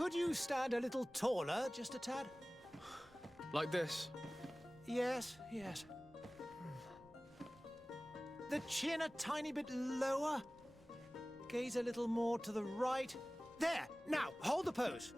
Could you stand a little taller, just a tad? Like this? Yes, yes. The chin a tiny bit lower. Gaze a little more to the right. There! Now, hold the pose.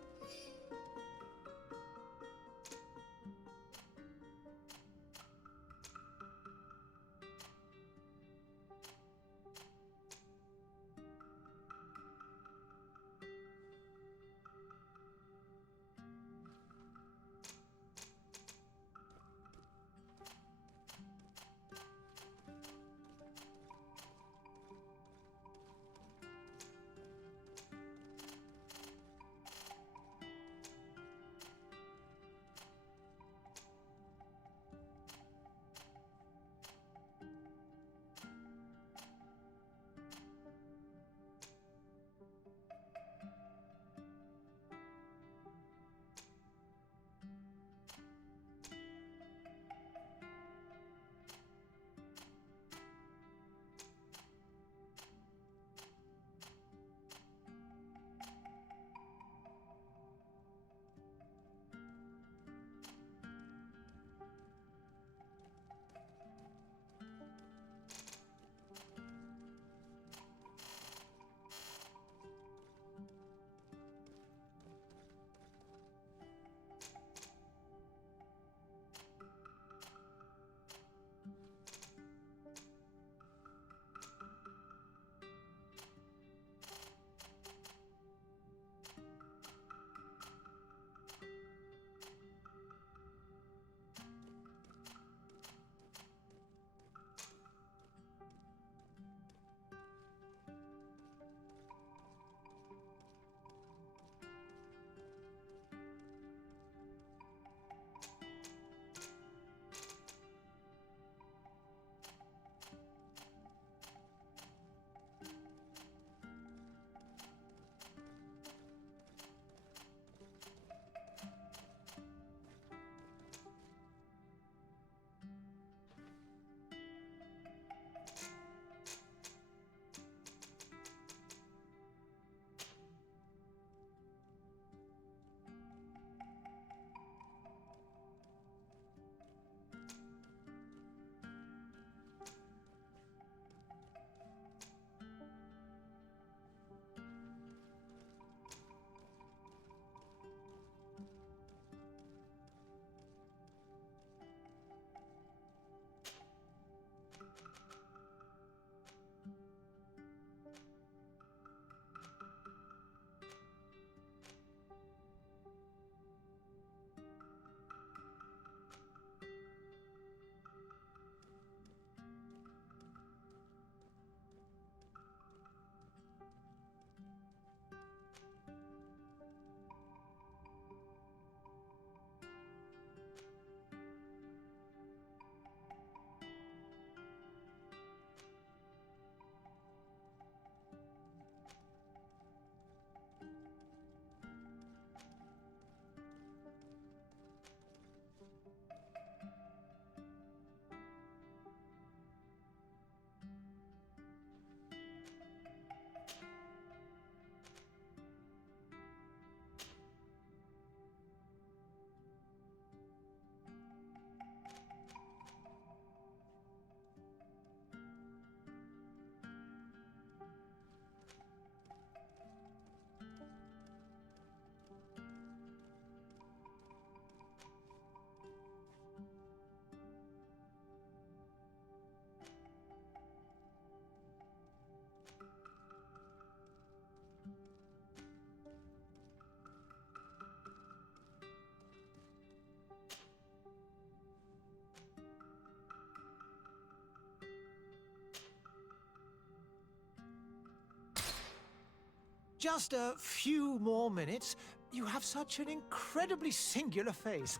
Just a few more minutes. You have such an incredibly singular face.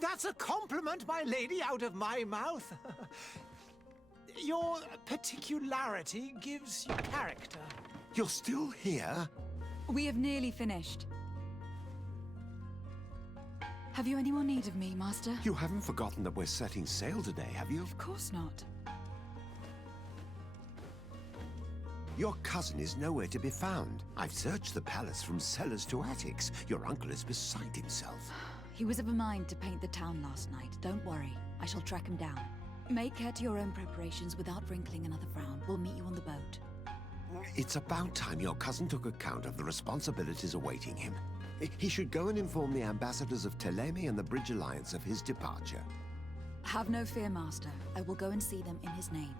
That's a compliment, my lady, out of my mouth. Your particularity gives you character. You're still here? We have nearly finished. Have you any more need of me, Master? You haven't forgotten that we're setting sail today, have you? Of course not. Your cousin is nowhere to be found. I've searched the palace from cellars to attics. Your uncle is beside himself. He was of a mind to paint the town last night. Don't worry. I shall track him down. Make care to your own preparations without wrinkling another frown. We'll meet you on the boat. It's about time your cousin took account of the responsibilities awaiting him. He should go and inform the ambassadors of Telemi and the Bridge Alliance of his departure. Have no fear, Master. I will go and see them in his name.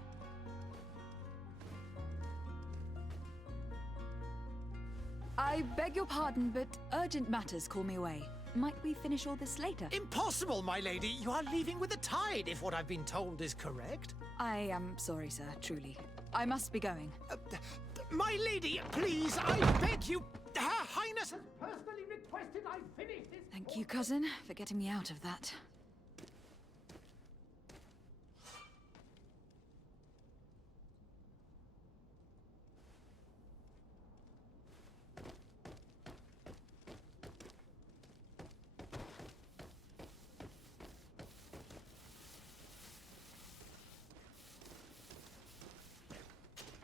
I beg your pardon, but urgent matters call me away. Might we finish all this later? Impossible, my lady. You are leaving with the tide, if what I've been told is correct. I am sorry, sir, truly. I must be going. My lady, please, I beg you. Her Highness has personally requested I finish this. Thank you, cousin, for getting me out of that.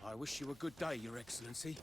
I wish you a good day, Your Excellency.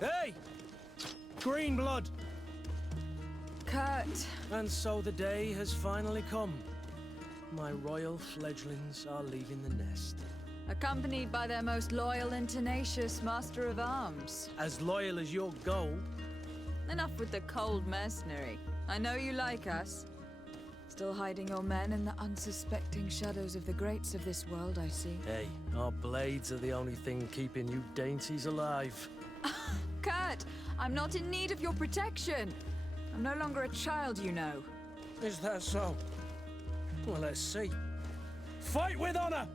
Hey! Green blood! Kurt! And so the day has finally come. My royal fledglings are leaving the nest. Accompanied by their most loyal and tenacious Master of Arms. As loyal as your gold. Enough with the cold mercenary. I know you like us. Still hiding your men in the unsuspecting shadows of the greats of this world, I see. Hey, our blades are the only thing keeping you dainties alive. Kurt! I'm not in need of your protection! I'm no longer a child, you know. Is that so? Well, let's see. Fight with honor!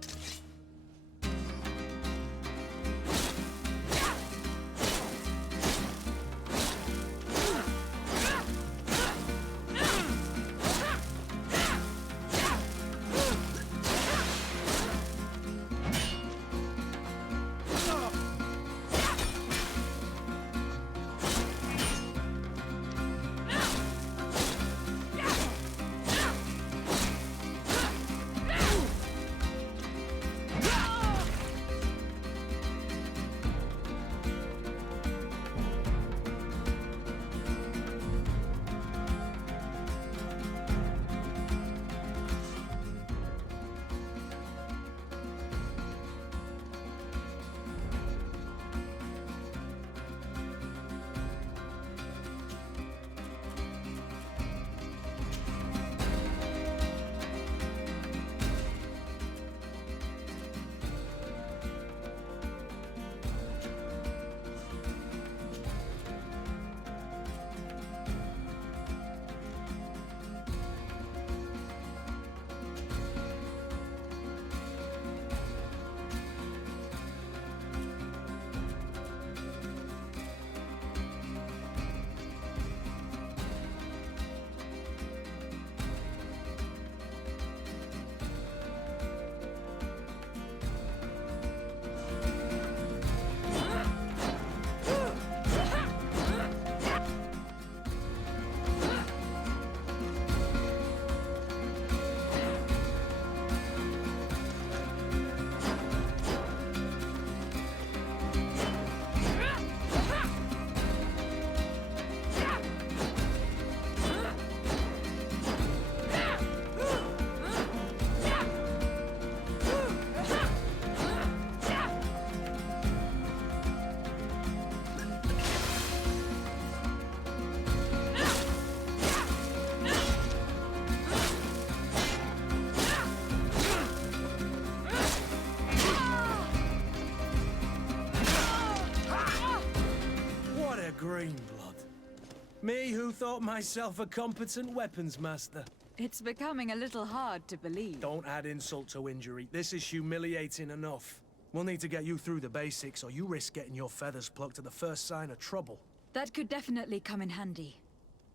Me who thought myself a competent weapons master. It's becoming a little hard to believe. Don't add insult to injury. This is humiliating enough. We'll need to get you through the basics, or you risk getting your feathers plucked at the first sign of trouble. That could definitely come in handy.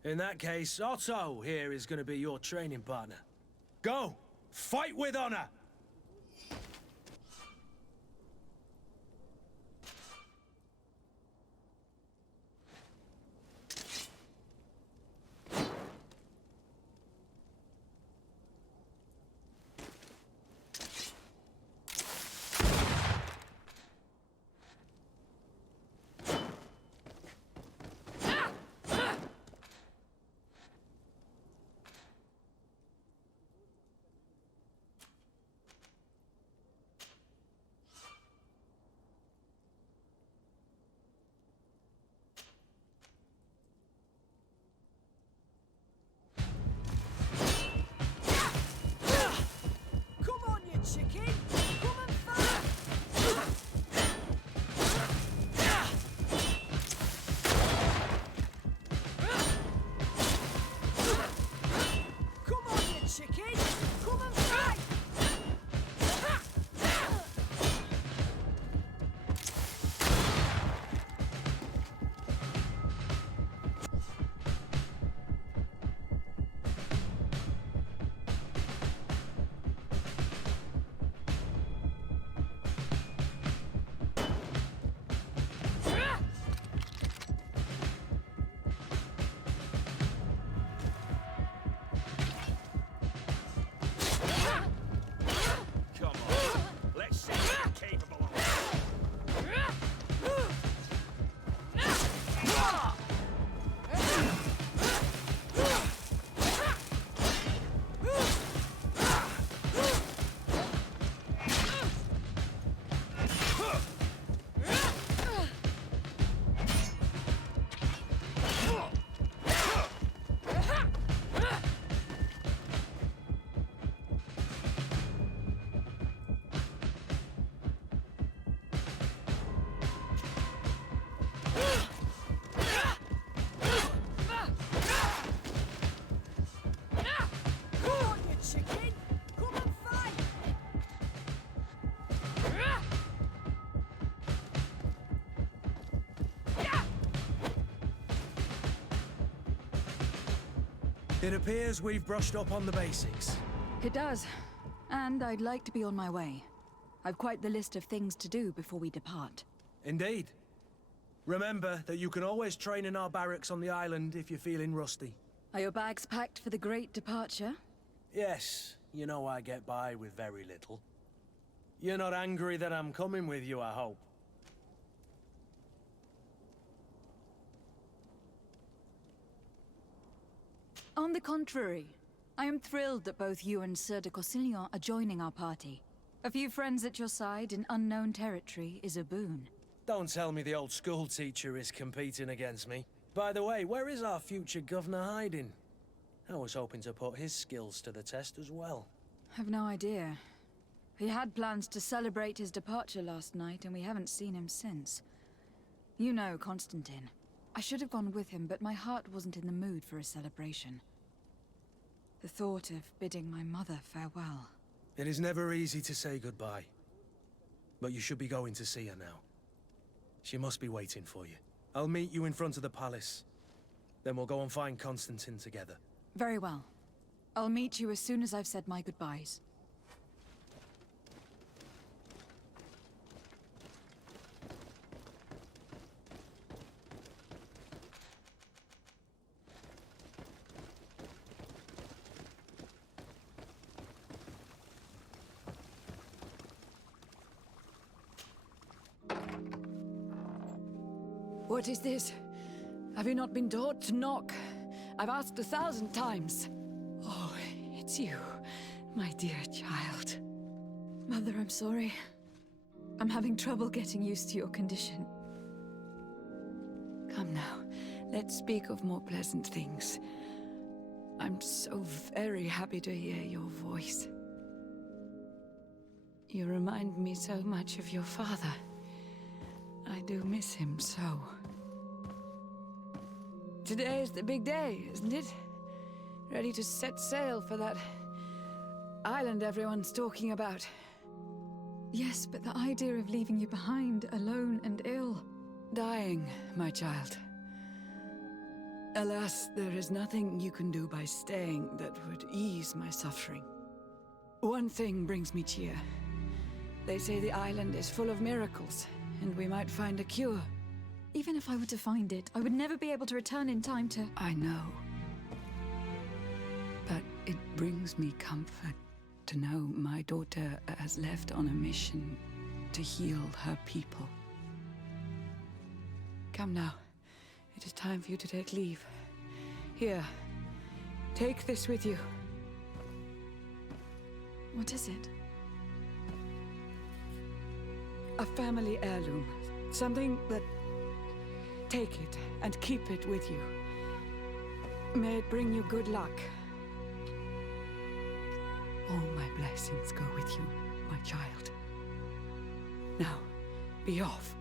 In that case, Otto here is going to be your training partner. Go! Fight with honor! Chicken, come and fight! Come on, you chicken! Come and fight! It appears we've brushed up on the basics. It does. And I'd like to be on my way. I've quite the list of things to do before we depart. Indeed. Remember that you can always train in our barracks on the island if you're feeling rusty. Are your bags packed for the great departure? Yes, you know I get by with very little. You're not angry that I'm coming with you, I hope. On the contrary, I am thrilled that both you and Sir de Corsillon are joining our party. A few friends at your side in unknown territory is a boon. Don't tell me the old school teacher is competing against me. By the way, where is our future governor hiding? I was hoping to put his skills to the test as well. I've no idea. He had plans to celebrate his departure last night, and we haven't seen him since. You know Constantine. I should have gone with him, but my heart wasn't in the mood for a celebration. The thought of bidding my mother farewell. It is never easy to say goodbye. But you should be going to see her now. She must be waiting for you. I'll meet you in front of the palace. Then we'll go and find Constantine together. Very well. I'll meet you as soon as I've said my goodbyes. What is this? Have you not been taught to knock? I've asked 1,000 times. Oh, it's you, my dear child. Mother, I'm sorry. I'm having trouble getting used to your condition. Come now, let's speak of more pleasant things. I'm so very happy to hear your voice. You remind me so much of your father. I do miss him so. Today is the big day, isn't it? Ready to set sail for that island everyone's talking about. Yes, but the idea of leaving you behind, alone and ill. Dying, my child. Alas, there is nothing you can do by staying that would ease my suffering. One thing brings me cheer. They say the island is full of miracles, and we might find a cure. Even if I were to find it, I would never be able to return in time to... I know. But it brings me comfort to know my daughter has left on a mission to heal her people. Come now. It is time for you to take leave. Here, take this with you. What is it? A family heirloom. Something that... Take it and keep it with you. May it bring you good luck. All my blessings go with you, my child. Now, be off.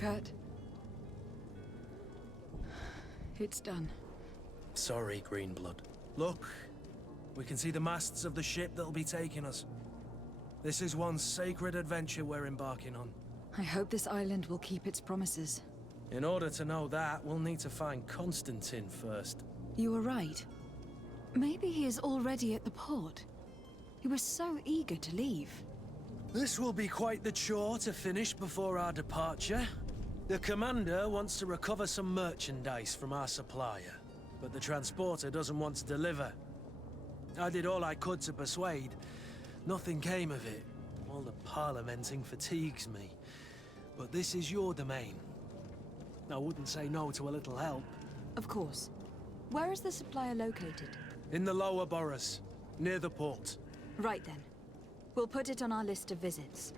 Kurt. It's done. Sorry, Greenblood. Look, we can see the masts of the ship that'll be taking us. This is one sacred adventure we're embarking on. I hope this island will keep its promises. In order to know that, we'll need to find Constantine first. You were right. Maybe he is already at the port. He was so eager to leave. This will be quite the chore to finish before our departure. The commander wants to recover some merchandise from our supplier, but the transporter doesn't want to deliver. I did all I could to persuade. Nothing came of it. All the parliamenting fatigues me. But this is your domain. I wouldn't say no to a little help. Of course. Where is the supplier located? In the lower boroughs, near the port. Right then. We'll put it on our list of visits.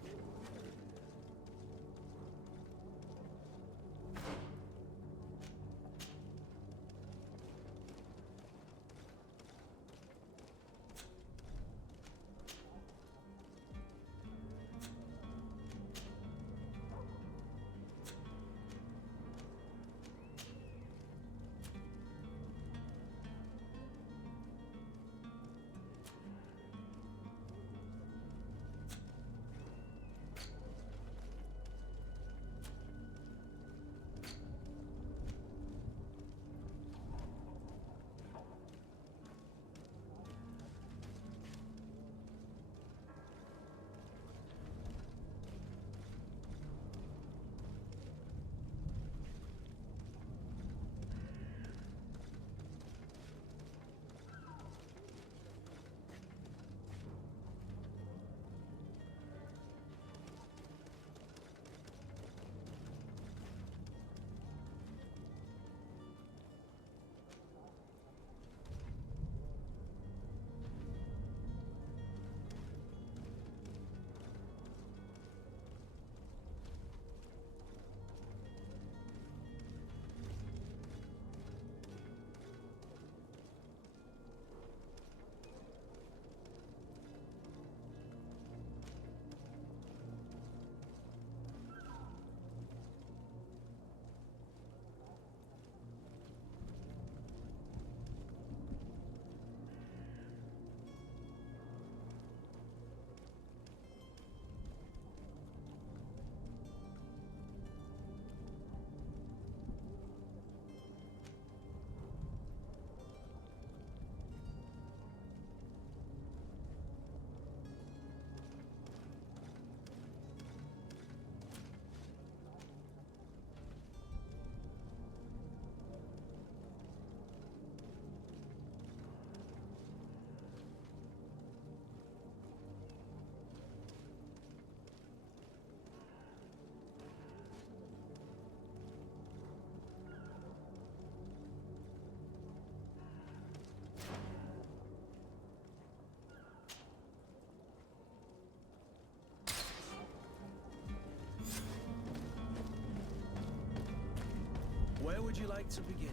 Where would you like to begin?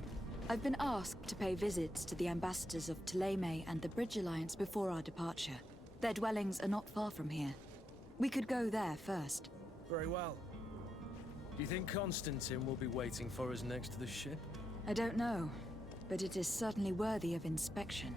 I've been asked to pay visits to the ambassadors of Thélème and the Bridge Alliance before our departure. Their dwellings are not far from here. We could go there first. Very well. Do you think Constantine will be waiting for us next to the ship? I don't know, but it is certainly worthy of inspection.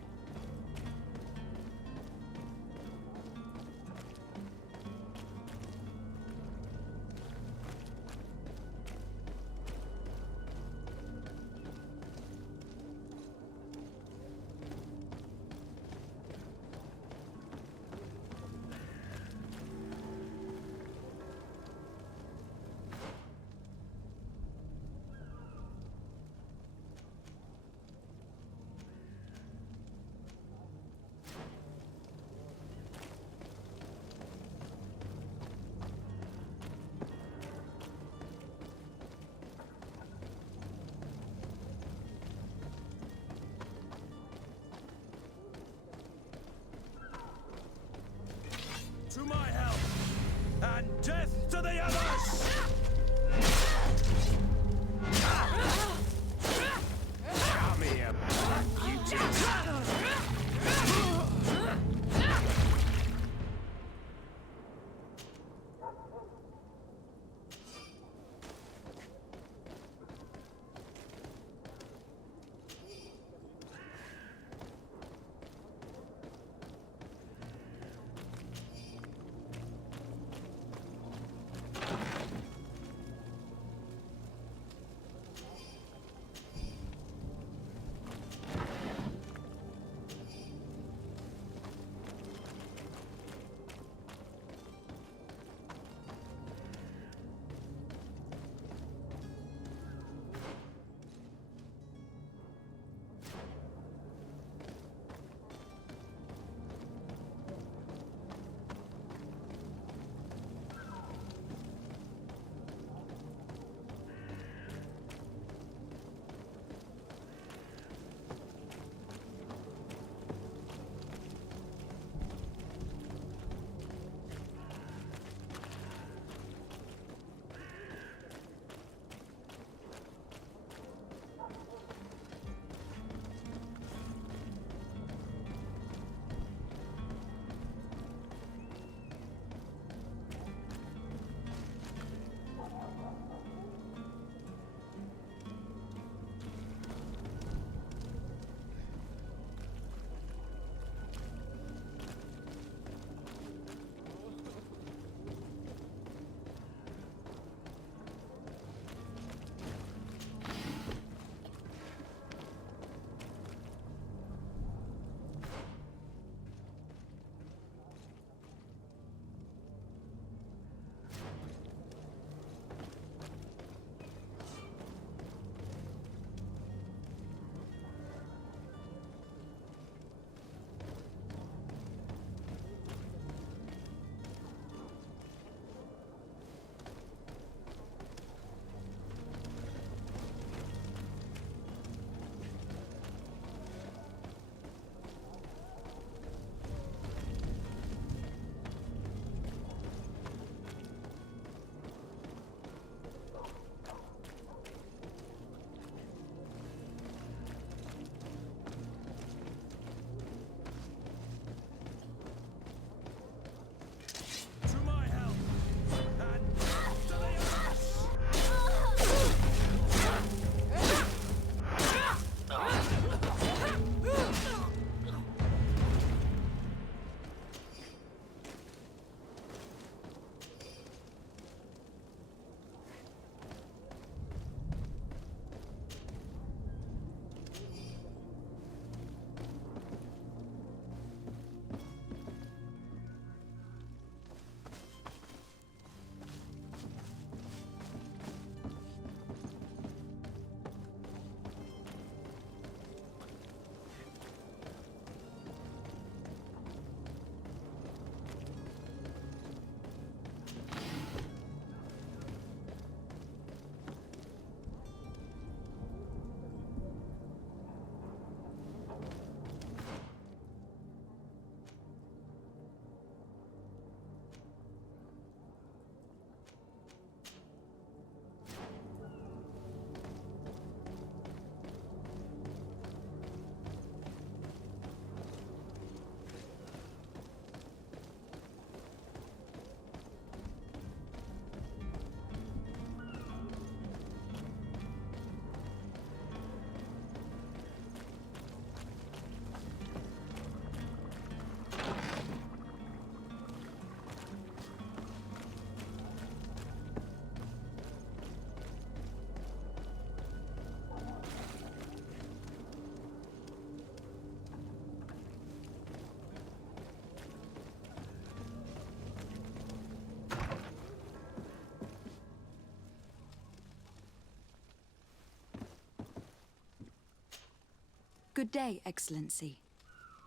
Good day, Excellency.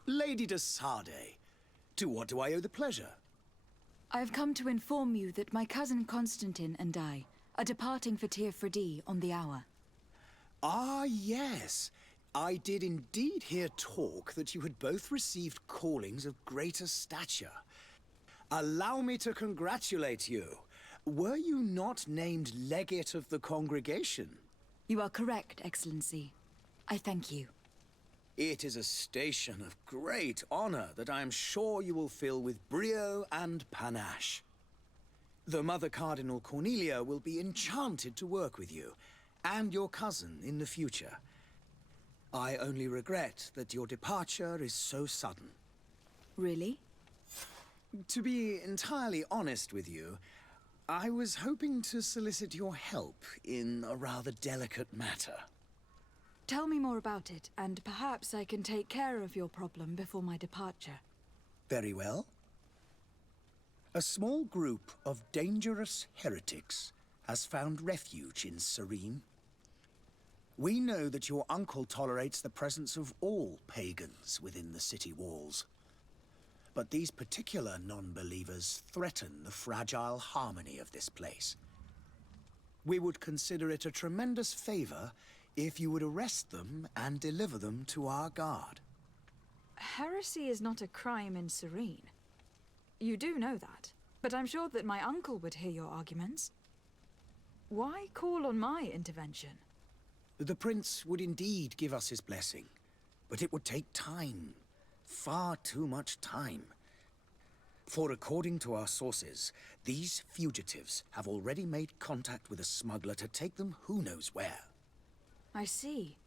Lady de Sardet, to what do I owe the pleasure? I have come to inform you that my cousin Constantine and I are departing for Tir Freddy on the hour. Ah, yes. I did indeed hear talk that you had both received callings of greater stature. Allow me to congratulate you. Were you not named legate of the congregation? You are correct, Excellency. I thank you. It is a station of great honor that I am sure you will fill with brio and panache. The Mother Cardinal Cornelia will be enchanted to work with you, and your cousin in the future. I only regret that your departure is so sudden. Really? To be entirely honest with you, I was hoping to solicit your help in a rather delicate matter. Tell me more about it, and perhaps I can take care of your problem before my departure. Very well. A small group of dangerous heretics has found refuge in Serene. We know that your uncle tolerates the presence of all pagans within the city walls. But these particular non-believers threaten the fragile harmony of this place. We would consider it a tremendous favor if you would arrest them and deliver them to our guard. Heresy is not a crime in Serene. You do know that, but I'm sure that my uncle would hear your arguments. Why call on my intervention? The prince would indeed give us his blessing, but it would take time. Far too much time. For according to our sources, these fugitives have already made contact with a smuggler to take them who knows where. I see.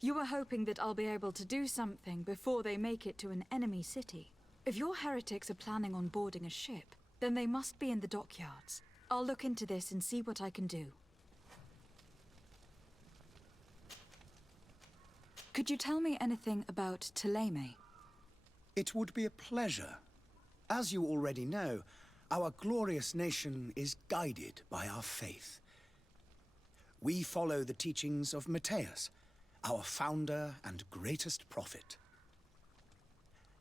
You are hoping that I'll be able to do something before they make it to an enemy city. If your heretics are planning on boarding a ship, then they must be in the dockyards. I'll look into this and see what I can do. Could you tell me anything about Thélème? It would be a pleasure. As you already know, our glorious nation is guided by our faith. We follow the teachings of Matthias, our founder and greatest prophet,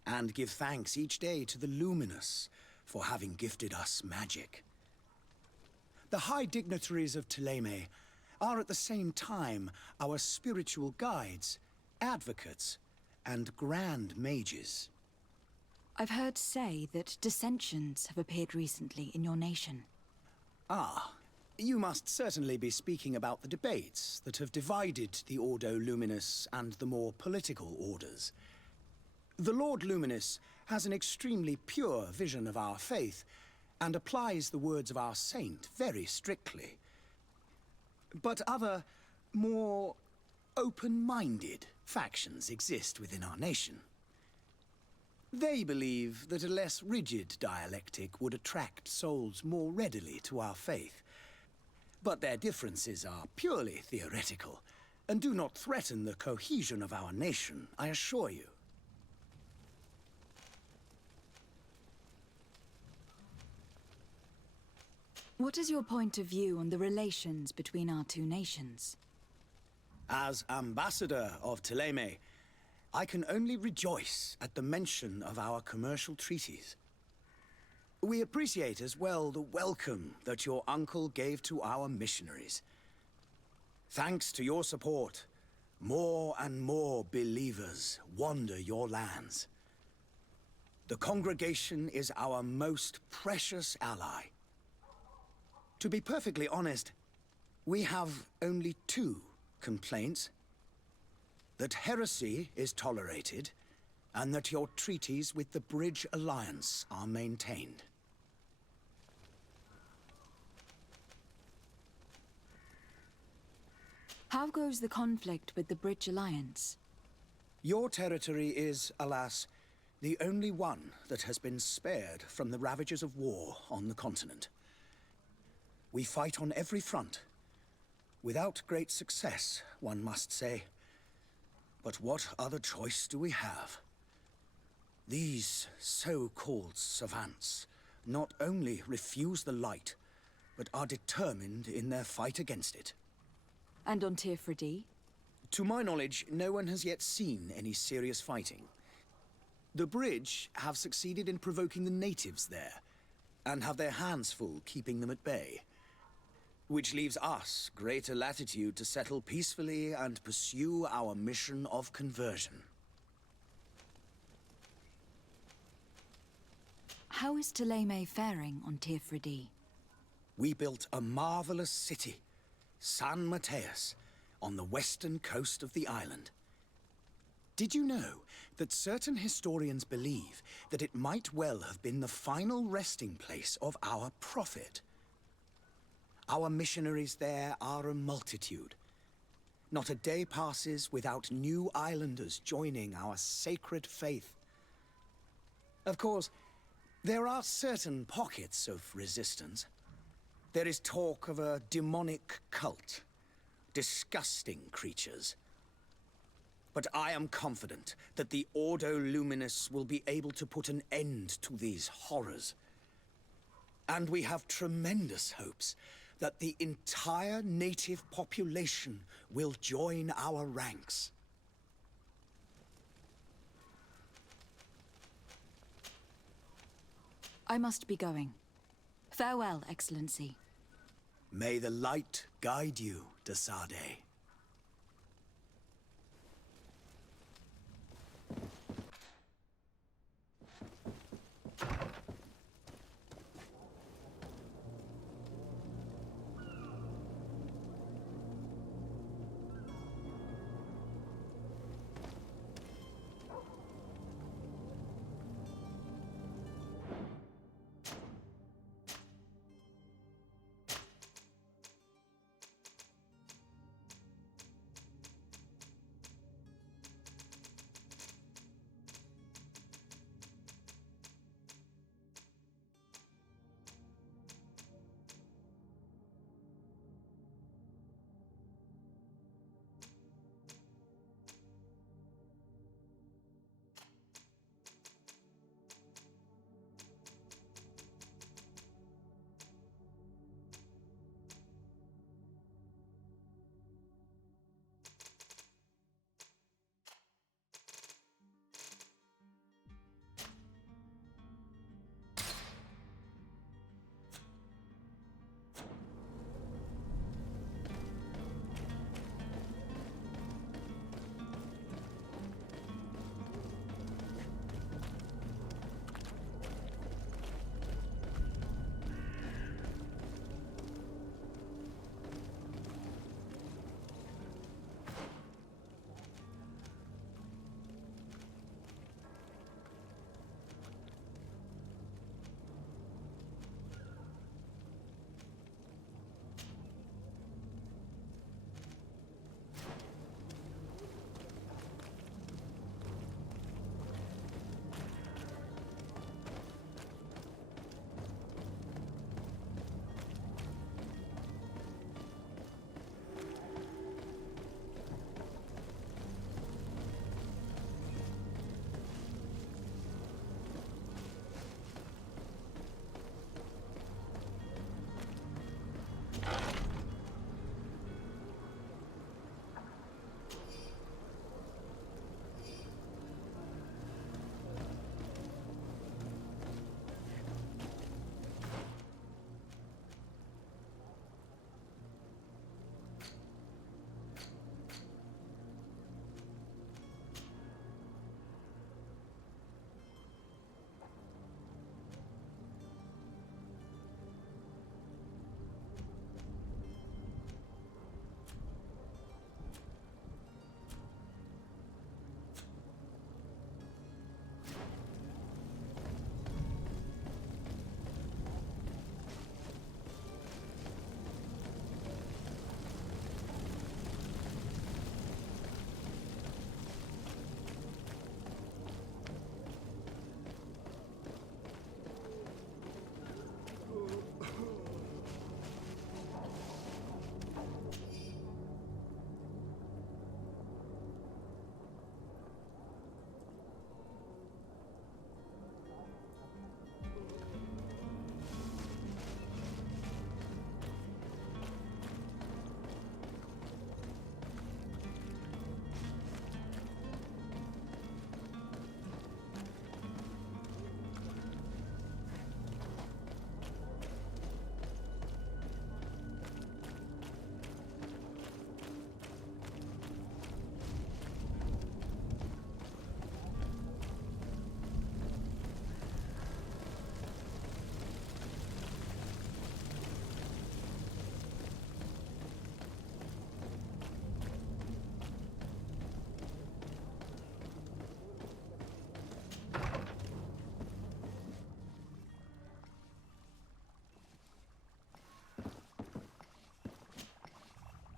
and give thanks each day to the Luminous for having gifted us magic. The high dignitaries of Thélème are at the same time our spiritual guides, advocates, and grand mages. I've heard say that dissensions have appeared recently in your nation. Ah, you must certainly be speaking about the debates that have divided the Ordo Luminous and the more political orders. The Lord Luminous has an extremely pure vision of our faith and applies the words of our saint very strictly. But other, more open-minded factions exist within our nation. They believe that a less rigid dialectic would attract souls more readily to our faith. But their differences are purely theoretical, and do not threaten the cohesion of our nation, I assure you. What is your point of view on the relations between our two nations? As ambassador of Thélème, I can only rejoice at the mention of our commercial treaties. We appreciate as well the welcome that your uncle gave to our missionaries. Thanks to your support, more and more believers wander your lands. The congregation is our most precious ally. To be perfectly honest, we have only two complaints. That heresy is tolerated, and that your treaties with the Bridge Alliance are maintained. How goes the conflict with the Bridge Alliance? Your territory is, alas, the only one that has been spared from the ravages of war on the continent. We fight on every front. Without great success, one must say. But what other choice do we have? These so-called savants not only refuse the light, but are determined in their fight against it. And on Tir Freddy? To my knowledge, no one has yet seen any serious fighting. The bridge have succeeded in provoking the natives there, and have their hands full keeping them at bay. Which leaves us greater latitude to settle peacefully and pursue our mission of conversion. How is Thélème faring on Tirfredi? We built a marvelous city, San Mateus, on the western coast of the island. Did you know that certain historians believe that it might well have been the final resting place of our prophet? Our missionaries there are a multitude. Not a day passes without new islanders joining our sacred faith. Of course, there are certain pockets of resistance. There is talk of a demonic cult, disgusting creatures. But I am confident that the Ordo Luminous will be able to put an end to these horrors. And we have tremendous hopes that the entire native population will join our ranks. I must be going. Farewell, Excellency. May the light guide you, de Sade.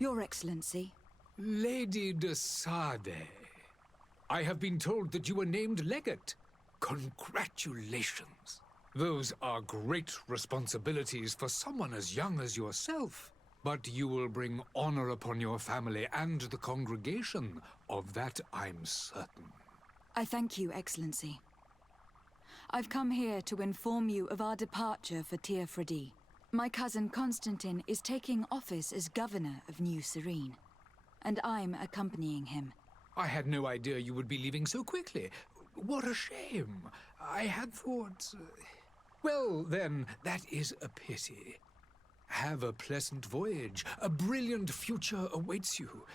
Your Excellency. Lady de Sade, I have been told that you were named legate. Congratulations. Those are great responsibilities for someone as young as yourself. But you will bring honor upon your family and the congregation. Of that I'm certain. I thank you, Excellency. I've come here to inform you of our departure for Teofredi. My cousin Constantine is taking office as governor of New Serene, and I'm accompanying him. I had no idea you would be leaving so quickly. What a shame. I had thought... Well, then, that is a pity. Have a pleasant voyage. A brilliant future awaits you.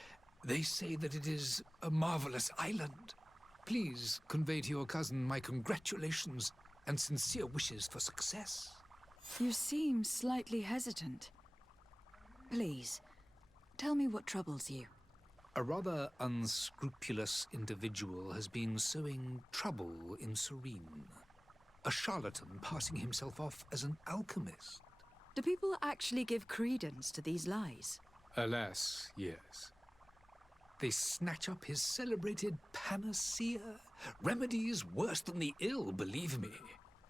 They say that it is a marvelous island. Please convey to your cousin my congratulations and sincere wishes for success. You seem slightly hesitant. Please, tell me what troubles you. A rather unscrupulous individual has been sowing trouble in Serene. A charlatan passing himself off as an alchemist. Do people actually give credence to these lies? Alas, yes. They snatch up his celebrated panacea. Remedies worse than the ill, believe me.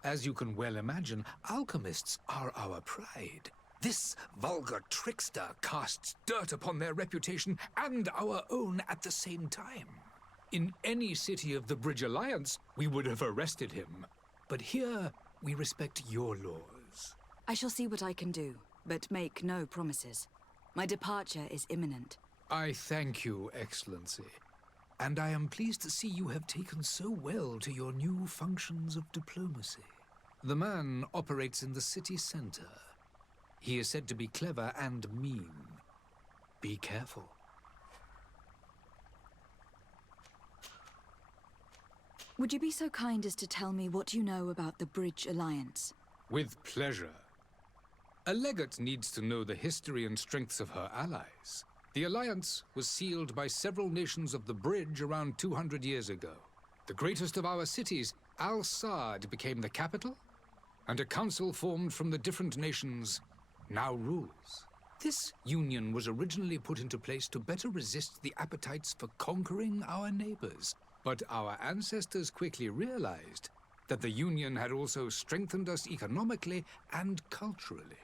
As you can well imagine, alchemists are our pride. This vulgar trickster casts dirt upon their reputation and our own at the same time. In any city of the Bridge Alliance, we would have arrested him. But here, we respect your laws. I shall see what I can do, but make no promises. My departure is imminent. I thank you, Excellency. And I am pleased to see you have taken so well to your new functions of diplomacy. The man operates in the city center. He is said to be clever and mean. Be careful. Would you be so kind as to tell me what you know about the Bridge Alliance? With pleasure. A legate needs to know the history and strengths of her allies. The alliance was sealed by several nations of the Bridge around 200 years ago. The greatest of our cities, Al-Saad, became the capital, and a council formed from the different nations now rules. This union was originally put into place to better resist the appetites for conquering our neighbors. But our ancestors quickly realized that the union had also strengthened us economically and culturally.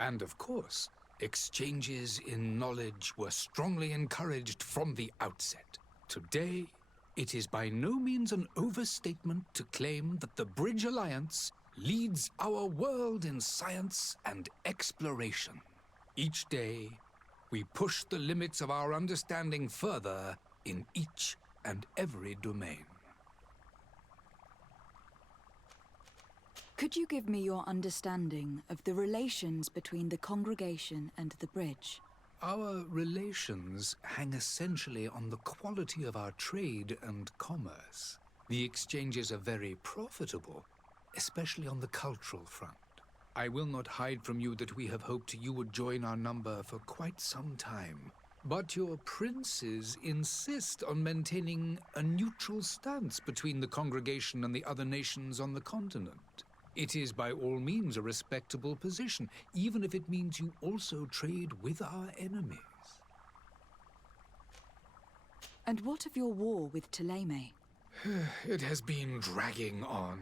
And of course, exchanges in knowledge were strongly encouraged from the outset. Today, it is by no means an overstatement to claim that the Bridge Alliance leads our world in science and exploration. Each day, we push the limits of our understanding further in each and every domain. Could you give me your understanding of the relations between the congregation and the Bridge? Our relations hang essentially on the quality of our trade and commerce. The exchanges are very profitable, especially on the cultural front. I will not hide from you that we have hoped you would join our number for quite some time. But your princes insist on maintaining a neutral stance between the congregation and the other nations on the continent. It is by all means a respectable position, even if it means you also trade with our enemies. And what of your war with Thélème? It has been dragging on.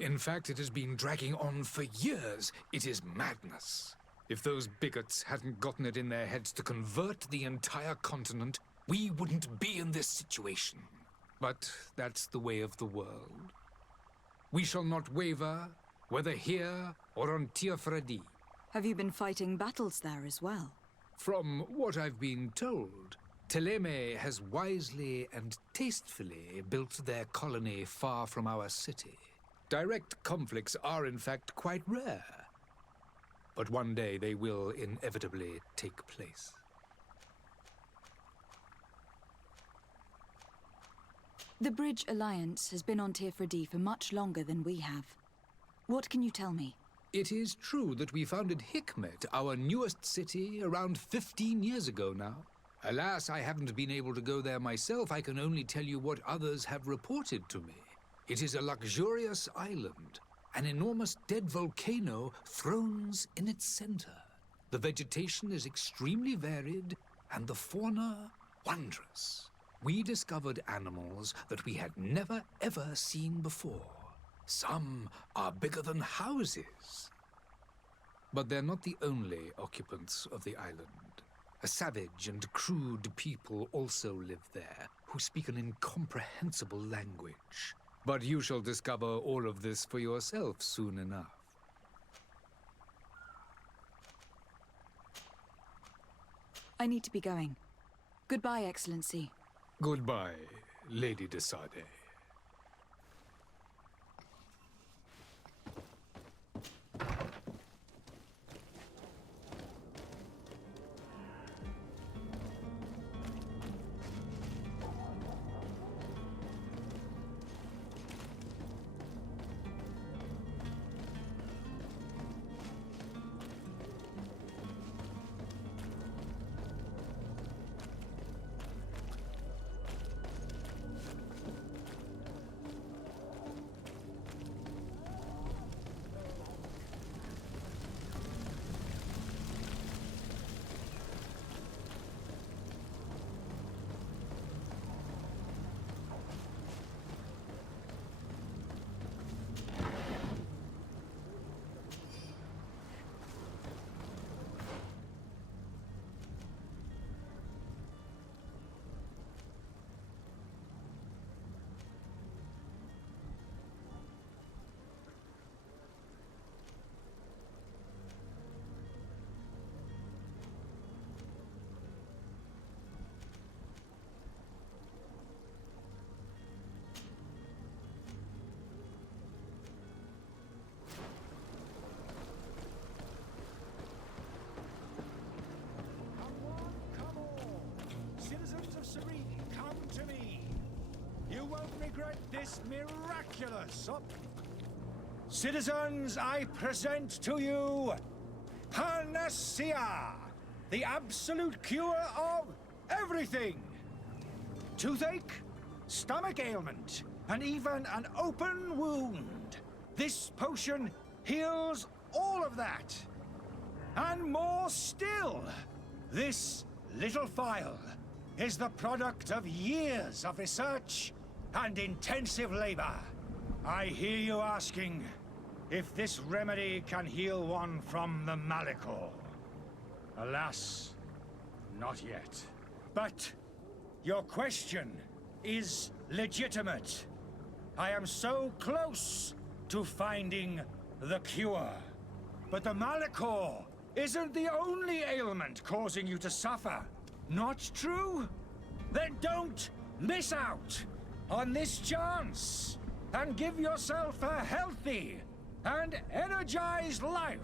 In fact, it has been dragging on for years. It is madness. If those bigots hadn't gotten it in their heads to convert the entire continent, we wouldn't be in this situation. But that's the way of the world. We shall not waver, whether here or on Teofredi. Have you been fighting battles there as well? From what I've been told, Thélème has wisely and tastefully built their colony far from our city. Direct conflicts are in fact quite rare. But one day they will inevitably take place. The Bridge Alliance has been on Teofredi for much longer than we have. What can you tell me? It is true that we founded Hikmet, our newest city, around 15 years ago now. Alas, I haven't been able to go there myself. I can only tell you what others have reported to me. It is a luxurious island. An enormous dead volcano thrones in its center. The vegetation is extremely varied, and the fauna wondrous. We discovered animals that we had never ever seen before. Some are bigger than houses. But they're not the only occupants of the island. A savage and crude people also live there, who speak an incomprehensible language. But you shall discover all of this for yourself soon enough. I need to be going. Goodbye, Excellency. Goodbye, Lady de Sade. Citizens of Serene, come to me. You won't regret this miraculous Citizens, I present to you Panacea, the absolute cure of everything. Toothache, stomach ailment, and even an open wound. This potion heals all of that. And more still, this little phial is the product of years of research and intensive labor. I hear you asking if this remedy can heal one from the Malachor. Alas, not yet. But your question is legitimate. I am so close to finding the cure. But the Malachor isn't the only ailment causing you to suffer. Not true? Then don't miss out on this chance and give yourself a healthy and energized life.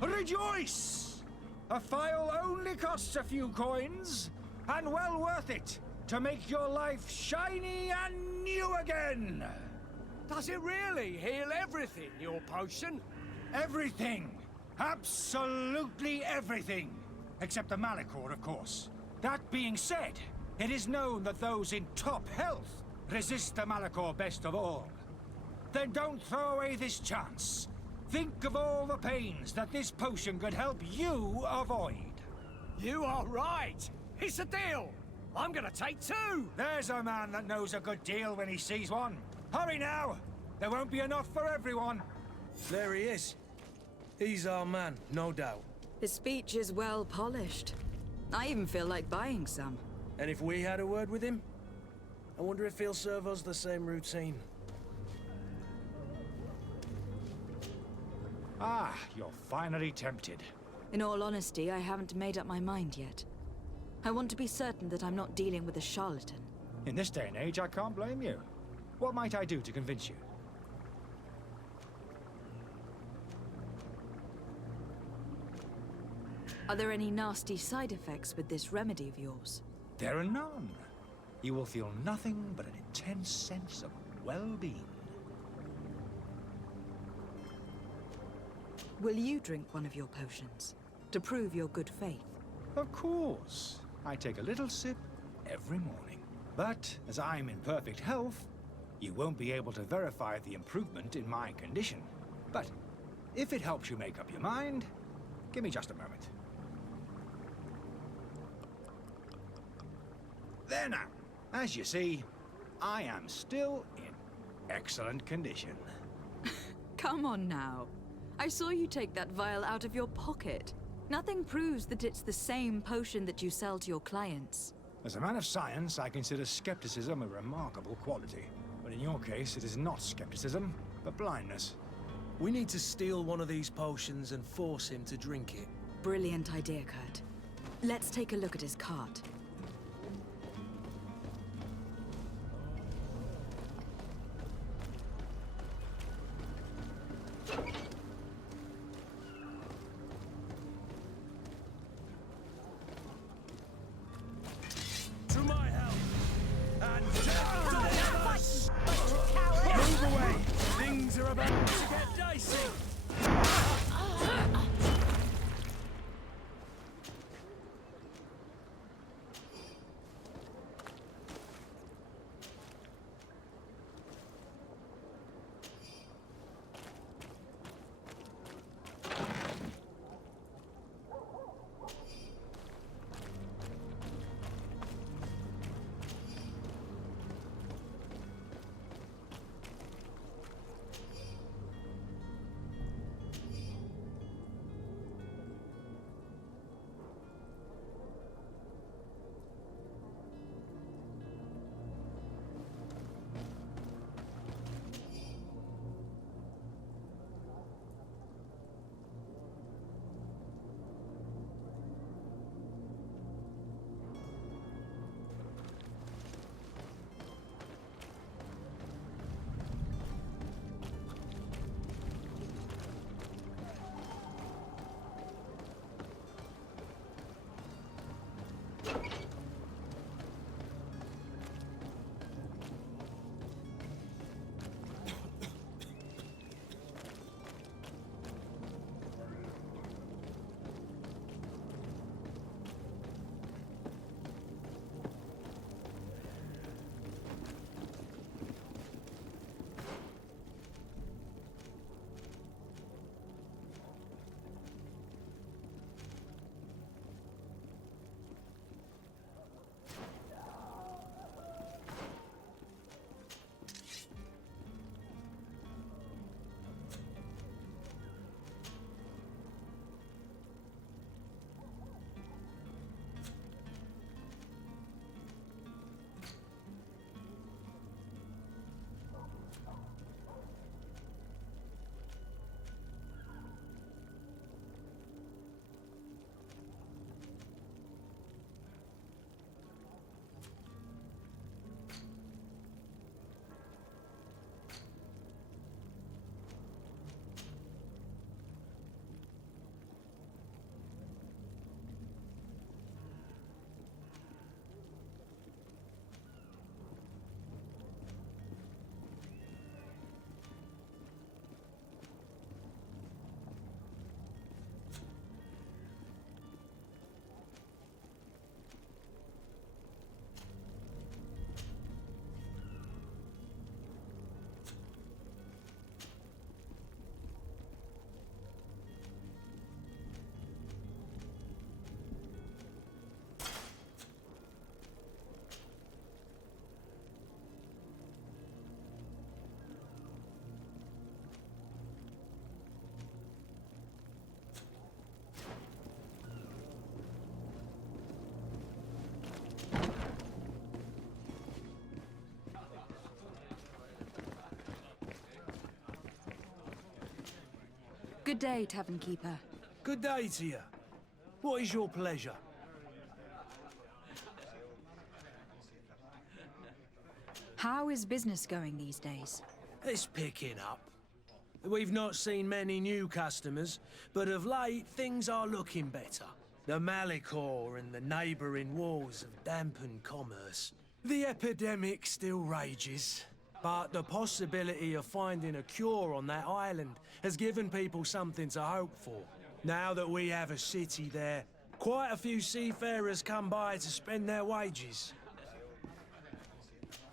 Rejoice! A phial only costs a few coins, and well worth it to make your life shiny and new again. Does it really heal everything, your potion? Everything. Absolutely everything. Except the Malachor, of course. That being said, it is known that those in top health resist the Malachor best of all. Then don't throw away this chance. Think of all the pains that this potion could help you avoid. You are right. It's a deal. I'm gonna take two. There's a man that knows a good deal when he sees one. Hurry now. There won't be enough for everyone. There he is. He's our man, no doubt. His speech is well polished. I even feel like buying some. And if we had a word with him, I wonder if he'll serve us the same routine. Ah, you're finally tempted. In all honesty, I haven't made up my mind yet. I want to be certain that I'm not dealing with a charlatan. In this day and age, I can't blame you. What might I do to convince you? Are there any nasty side effects with this remedy of yours? There are none. You will feel nothing but an intense sense of well-being. Will you drink one of your potions to prove your good faith? Of course. I take a little sip every morning. But as I'm in perfect health, you won't be able to verify the improvement in my condition. But if it helps you make up your mind, Give me just a moment. There now. As you see, I am still in excellent condition. Come on now. I saw you take that vial out of your pocket. Nothing proves that it's the same potion that you sell to your clients. As a man of science, I consider skepticism a remarkable quality. But in your case, it is not skepticism, but blindness. We need to steal one of these potions and force him to drink it. Brilliant idea, Kurt. Let's take a look at his cart. To my help! And death to the others! Move away! Things are about to get dicey! Good day, Tavern Keeper. Good day to you. What is your pleasure? How is business going these days? It's picking up. We've not seen many new customers, but of late things are looking better. The Malicor and the neighbouring wars have dampened commerce. The epidemic still rages, but the possibility of finding a cure on that island has given people something to hope for. Now that we have a city there, quite a few seafarers come by to spend their wages.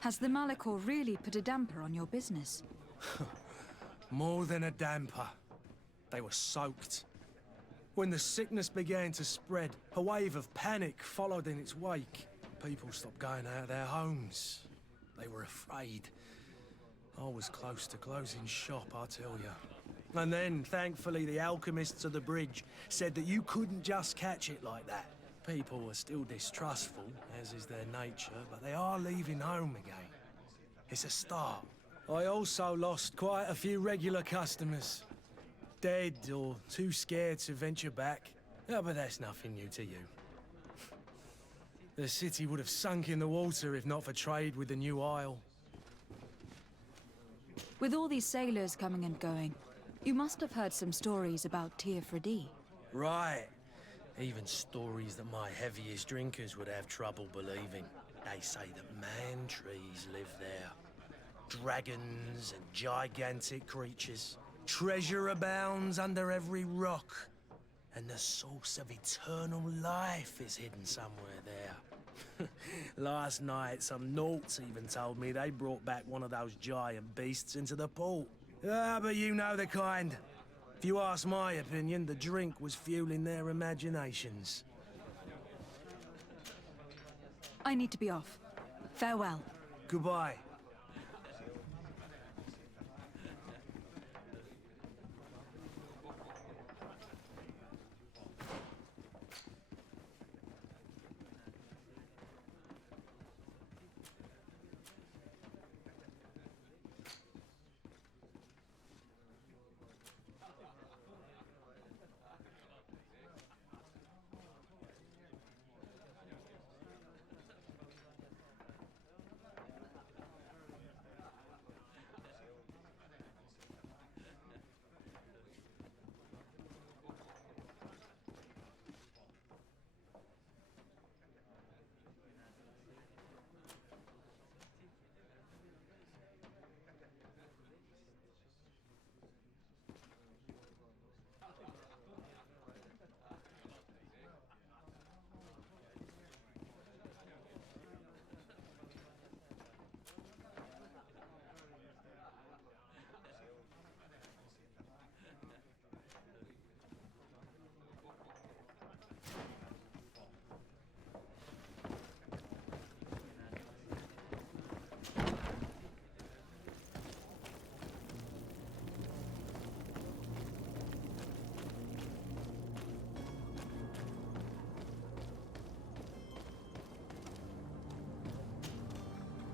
Has the Malicor really put a damper on your business? More than a damper. They were soaked. When the sickness began to spread, a wave of panic followed in its wake. People stopped going out of their homes. They were afraid. I was close to closing shop, I tell you. And then, thankfully, the alchemists of the bridge said that you couldn't just catch it like that. People were still distrustful, as is their nature, but they are leaving home again. It's a start. I also lost quite a few regular customers. Dead or too scared to venture back. Oh, but that's nothing new to you. The city would have sunk in the water if not for trade with the new isle. With all these sailors coming and going, you must have heard some stories about Tir Freddy. Right. Even stories that my heaviest drinkers would have trouble believing. They say that man-trees live there. Dragons and gigantic creatures. Treasure abounds under every rock. And the source of eternal life is hidden somewhere there. Last night, some Nauts even told me they brought back one of those giant beasts into the port. Ah, but you know the kind. If you ask my opinion, the drink was fueling their imaginations. I need to be off. Farewell. Goodbye.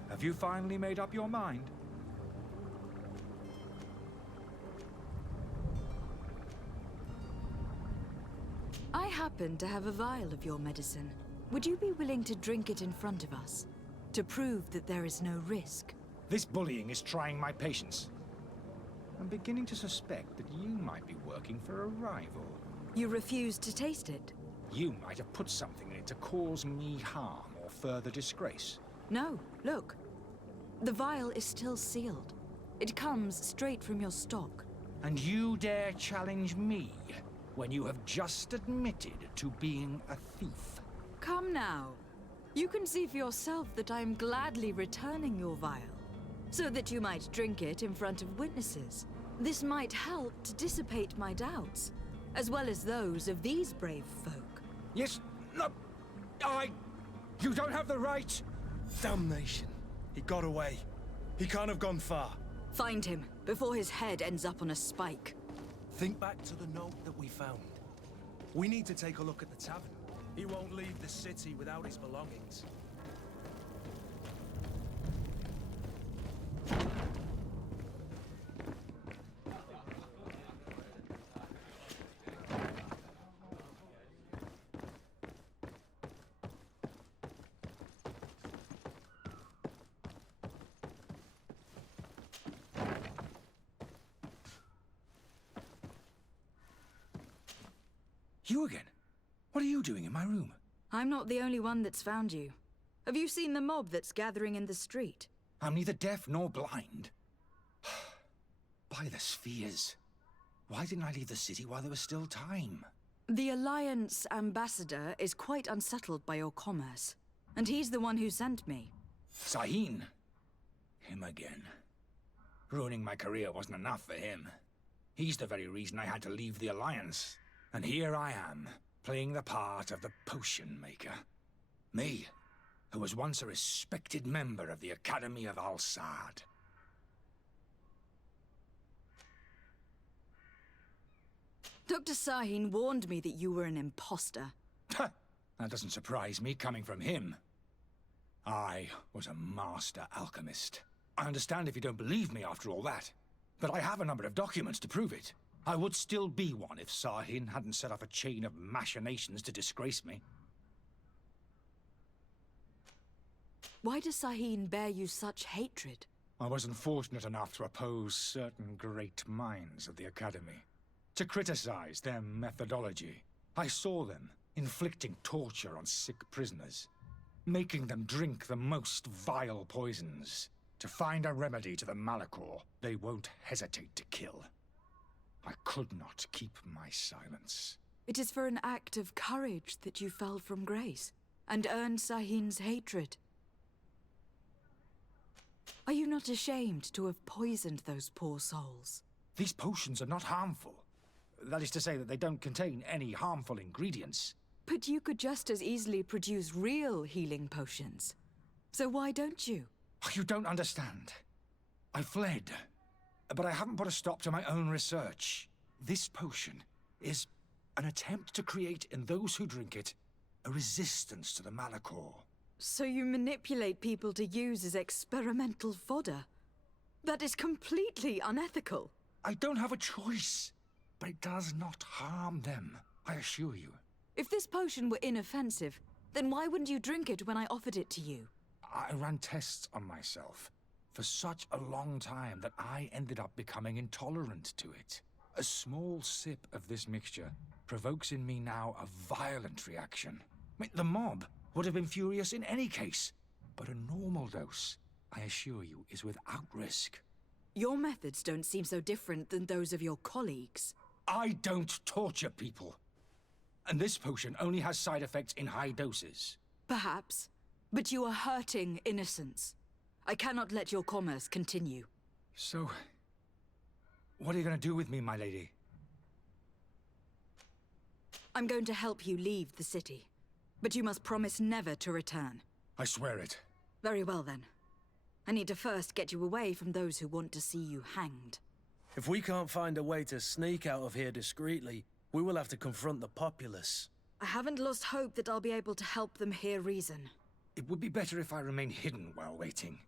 Have you finally made up your mind? I happen to have a vial of your medicine. Would you be willing to drink it in front of us? To prove that there is no risk? This bullying is trying my patience. I'm beginning to suspect that you might be working for a rival. You refuse to taste it? You might have put something in it to cause me harm or further disgrace. No, look. The vial is still sealed. It comes straight from your stock. And you dare challenge me when you have just admitted to being a thief? Come now. You can see for yourself that I am gladly returning your vial, so that you might drink it in front of witnesses. This might help to dissipate my doubts, as well as those of these brave folk. Yes, no, you don't have the right. Damnation. He got away. He can't have gone far. Find him, before his head ends up on a spike. Think back to the note that we found. We need to take a look at the tavern. He won't leave the city without his belongings. You again? What are you doing in my room? I'm not the only one that's found you. Have you seen the mob that's gathering in the street? I'm neither deaf nor blind. By the spheres. Why didn't I leave the city while there was still time? The Alliance ambassador is quite unsettled by your commerce, and he's the one who sent me. Serene. Him again. Ruining my career wasn't enough for him. He's the very reason I had to leave the Alliance. And here I am, playing the part of the potion maker. Me, who was once a respected member of the Academy of Al-Saad. Dr. Sahin warned me that you were an imposter. That doesn't surprise me, coming from him. I was a master alchemist. I understand if you don't believe me after all that, but I have a number of documents to prove it. I would still be one if Sahin hadn't set off a chain of machinations to disgrace me. Why does Sahin bear you such hatred? I wasn't fortunate enough to oppose certain great minds of the Academy. To criticize their methodology. I saw them inflicting torture on sick prisoners, making them drink the most vile poisons. To find a remedy to the Malachor, they won't hesitate to kill. I could not keep my silence. It is for an act of courage that you fell from grace, and earned Sahin's hatred. Are you not ashamed to have poisoned those poor souls? These potions are not harmful. That is to say that they don't contain any harmful ingredients. But you could just as easily produce real healing potions. So why don't you? You don't understand. I fled, but I haven't put a stop to my own research. This potion is an attempt to create in those who drink it a resistance to the Malachor. So you manipulate people to use as experimental fodder? That is completely unethical. I don't have a choice, but it does not harm them, I assure you. If this potion were inoffensive, then why wouldn't you drink it when I offered it to you? I ran tests on myself for such a long time that I ended up becoming intolerant to it. A small sip of this mixture provokes in me now a violent reaction. The mob would have been furious in any case, but a normal dose, I assure you, is without risk. Your methods don't seem so different than those of your colleagues. I don't torture people. And this potion only has side effects in high doses. Perhaps, but you are hurting innocents. I cannot let your commerce continue. So, what are you going to do with me, my lady? I'm going to help you leave the city, but you must promise never to return. I swear it. Very well then. I need to first get you away from those who want to see you hanged. If we can't find a way to sneak out of here discreetly, we will have to confront the populace. I haven't lost hope that I'll be able to help them hear reason. It would be better if I remain hidden while waiting.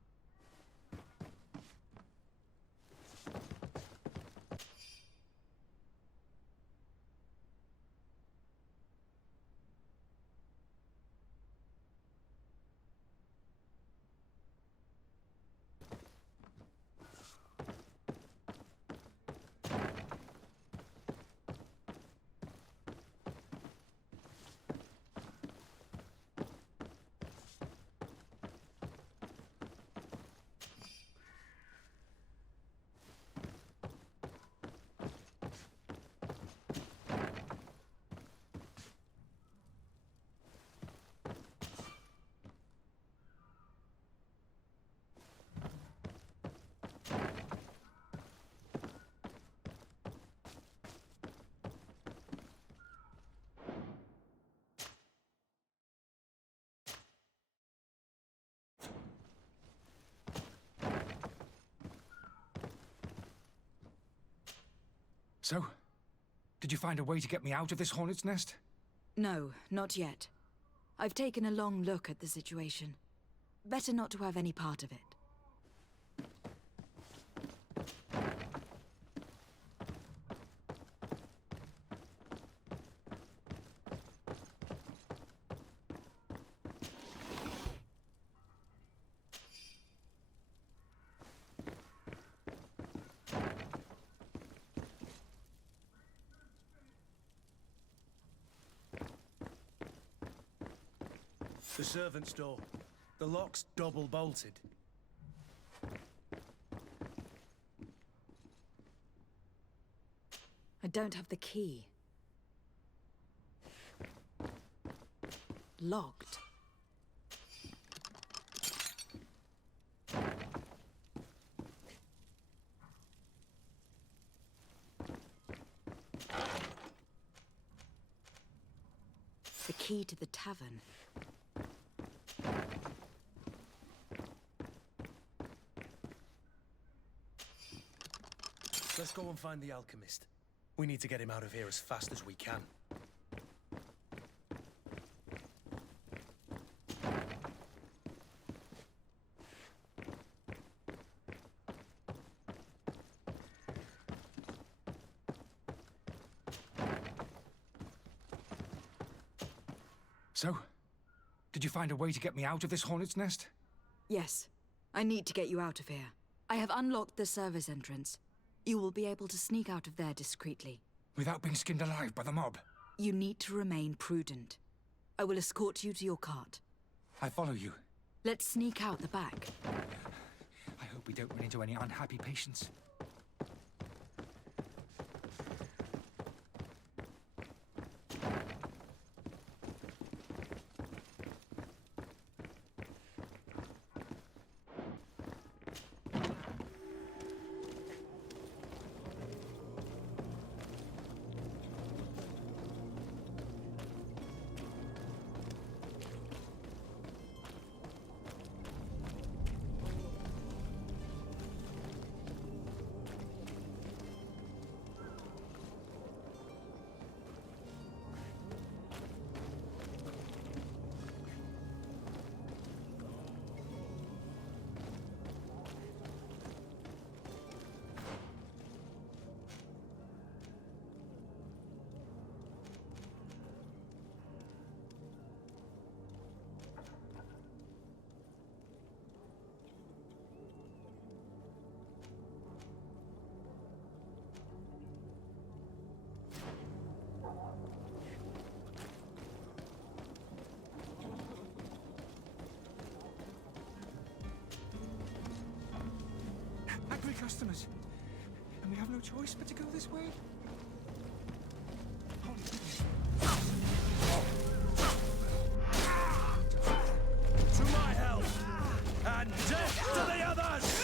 So, did you find a way to get me out of this hornet's nest? No, not yet. I've taken a long look at the situation. Better not to have any part of it. The servant's door. The lock's double bolted. I don't have the key. Locked. key to the tavern. Let's go and find the alchemist. We need to get him out of here as fast as we can. So, did you find a way to get me out of this hornet's nest? Yes. I need to get you out of here. I have unlocked the service entrance. You will be able to sneak out of there discreetly. Without being skinned alive by the mob? You need to remain prudent. I will escort you to your cart. I follow you. Let's sneak out the back. I hope we don't run into any unhappy patients. Angry customers. And we have no choice but to go this way? Holy goodness. To my help! And death to the others!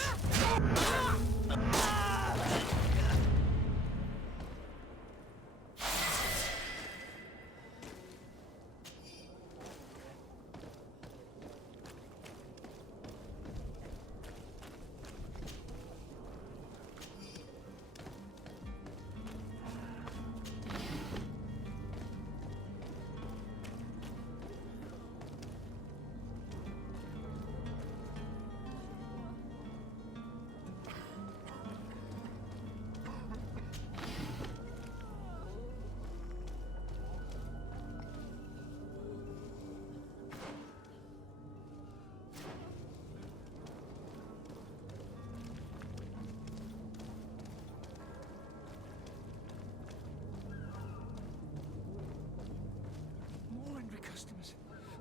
More angry customers.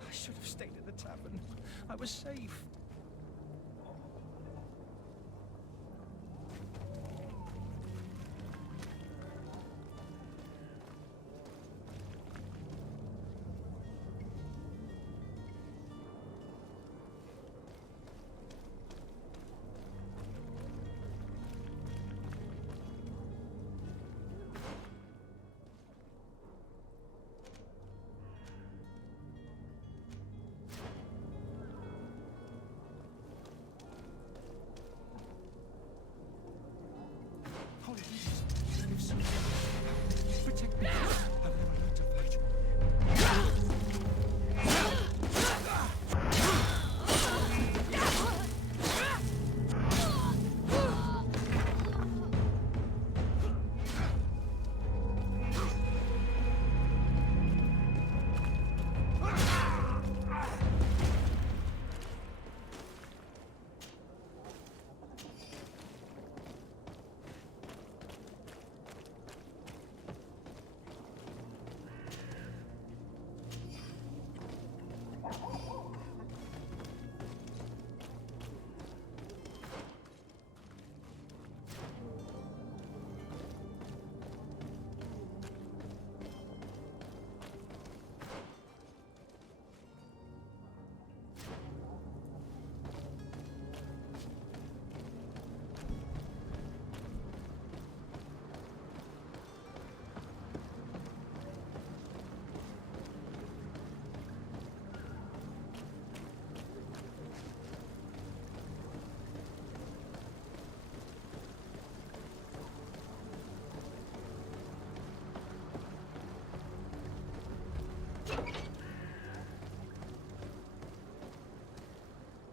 I should have stayed at the tavern. I was safe.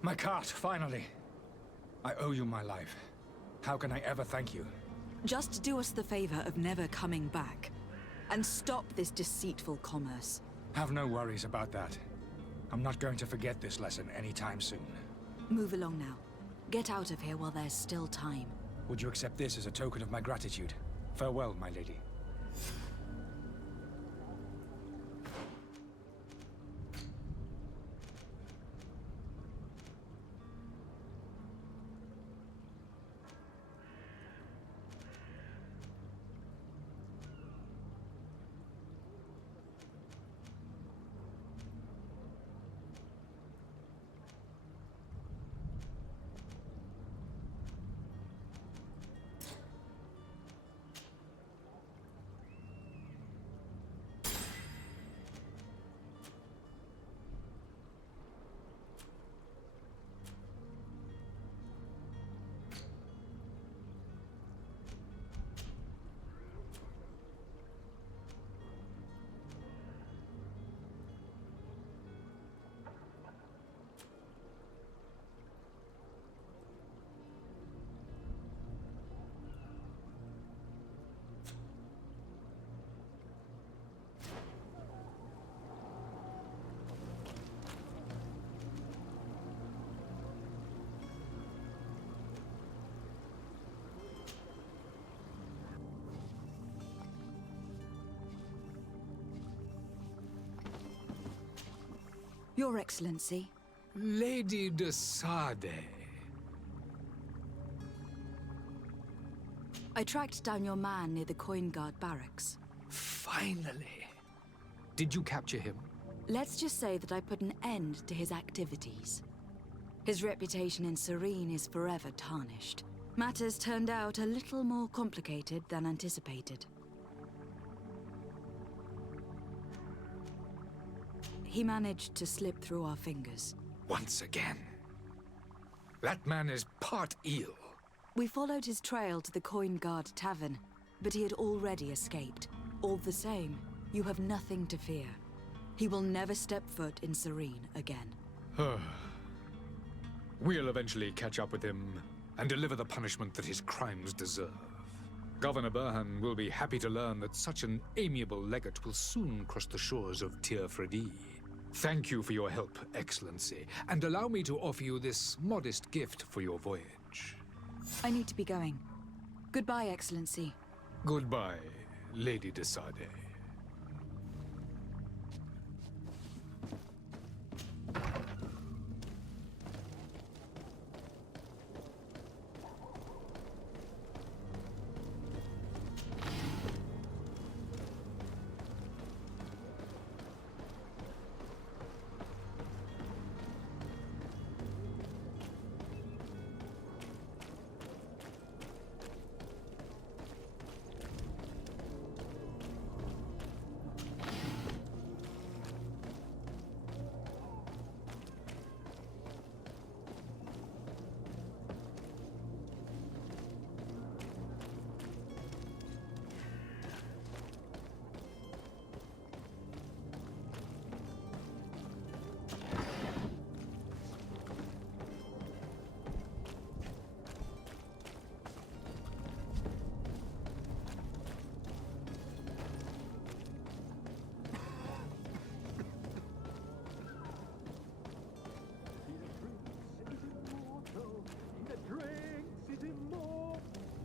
My cart, finally. I owe you my life. How can I ever thank you? Just do us the favor of never coming back. And stop this deceitful commerce. Have no worries about that. I'm not going to forget this lesson anytime soon. Move along now. Get out of here while there's still time. Would you accept this as a token of my gratitude? Farewell, my lady. Your Excellency. Lady de Sade. I tracked down your man near the Coin Guard barracks. Finally. Did you capture him? Let's just say that I put an end to his activities. His reputation in Serene is forever tarnished. Matters turned out a little more complicated than anticipated. He managed to slip through our fingers. Once again. That man is part eel. We followed his trail to the Coin Guard Tavern, but he had already escaped. All the same, you have nothing to fear. He will never step foot in Serene again. We'll eventually catch up with him and deliver the punishment that his crimes deserve. Governor Burhan will be happy to learn that such an amiable legate will soon cross the shores of Tir Fredi. Thank you for your help, Excellency, and allow me to offer you this modest gift for your voyage. I need to be going. Goodbye, Excellency. Goodbye, Lady de Sade.